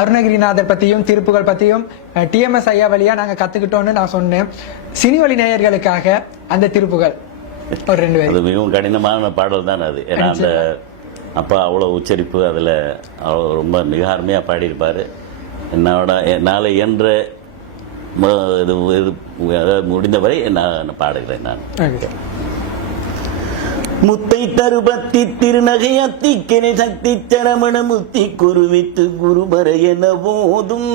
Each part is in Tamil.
அருணகிரிநாதர் பத்தியும் திருப்புகள் பத்தியும் டிஎம்எஸ் ஐயா வழியா நாங்க கத்துக்கிட்டோம்னு நான் சொன்னேன். சினிவழி நேயர்களுக்காக அந்த திருப்புகள் ஒரு ரெண்டு பேர் அது மிகவும் கடினமான பாடல் தான் அது. ஏன்னா அந்த அப்பா அவ்வளோ உச்சரிப்பு அதில் அவ்வளோ ரொம்ப மிக அருமையாக பாடியிருப்பார். என்னோட என்னால் இயன்ற இது முடிந்தவரை நான் பாடுகிறேன் நான். முத்தை தருபத்தி திருநகை அத்திக்கினை சக்தி சரமண முத்தி குருவித்து குருபர என போதும்.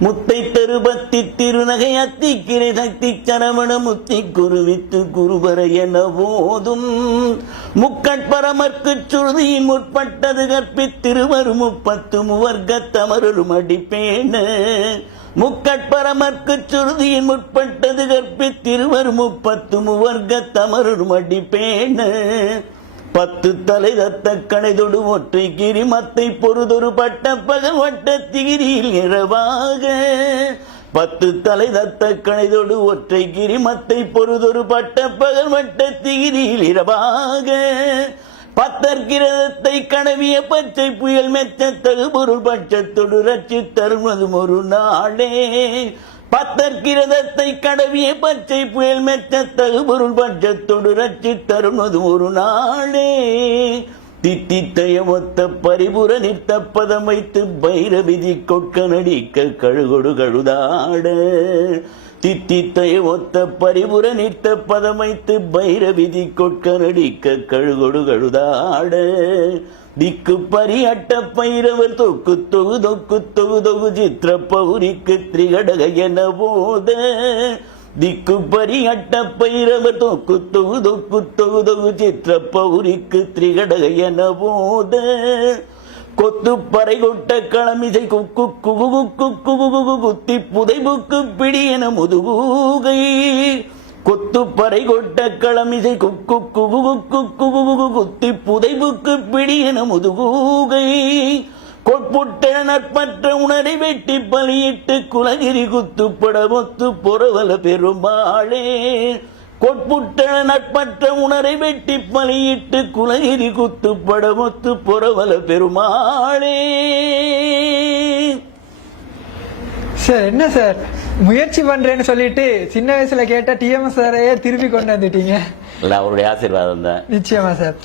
முத்தை தருபத்தி திருநகை அத்திக்கிரை சக்தி சரமண முத்தி குருவித்து குருவர என போதும். முக்கட்பரமற்கு சுருதியின் முற்பட்டது கற்பித்திருவரு முப்பத்து முவர்க்கத்தமருளும் தமரரும் அடிப்பேன. முக்கட்பரமர்க்கு சுருதியின் முற்பட்டது கற்பித்திருவர் முப்பத்து முவர்க்கத்தமருளும் தமரரும் அடிப்பேன. பத்து தலை தத்த கணைதொடு ஒற்றை கிரிமத்தை பொறுதொரு பட்ட பகல் வட்ட திகிரியில் இரவாக பத்து தலை தத்த கணைதொடு ஒற்றை கிரிமத்தை பொறுதொரு பட்ட பகல் வட்ட திகிரியில் இரவாக பத்தற்கிரதத்தை கனவிய பச்சை புயல் மெச்ச தகுபொருள் பட்சத்தொடு ரட்சி தருவதும் ஒரு நாளே. பத்தற்கிரதத்தை கடவிய பச்சை புயல் மெச்ச தகுபொருள் பட்சத்தோடு ரட்சி தருணது ஒரு நாளே. தித்தித்தைய ஒத்த பரிபுர நித்த பதம் வைத்து பைரவிதி கொட்க நடிக்க கழுகொடு கழுதாட. தித்தித்தைய ஒத்த பரிபுர நித்த பதம் வைத்து பைரவிதி கொட்க நடிக்க கழுகொடு கழுதாட. திக்கு பரியட்ட பைரவர் தொக்கு தொகு தொக்கு தொகு தொகு சித்திர பௌரிக்கு திரிகடக என போத. திக்கு பரியட்ட பைரவர் தொக்கு தொகு தொக்கு தொகு தொகு சித்திர பௌரிக்கு திரிகடக என போத. கொத்து பறை கொட்ட களமிசை குக்கு குகு குக்கு குகு குகு குத்தி புதைபுக்கு பிடி என முதுகூகை. கொத்துப்பறை கொட்ட களமிசை குக்கு குகு குக்கு குகு குத்தி புதைவுக்கு பிடி என முதுகூகை. கொட்புட்ட நட்பற்ற உணரை வெட்டி பலியிட்டு குலகிரி குத்துப்பட மொத்து பொறவல பெருமாளே கொட்புட்ட நட்பற்ற உணரை வெட்டி பலியிட்டு குலகிரி குத்துப்பட மொத்து பொறவல பெருமாளே. சார் என்ன சார்? முயற்சி பண்றேன்னு சொல்லிட்டு சின்ன வயசுல கேட்ட டிஎம்எஸ் சாரையே திருப்பி கொண்டு வந்துட்டீங்க. இல்லை அவருடைய ஆசீர்வாதம் தான். நிச்சயமா சார்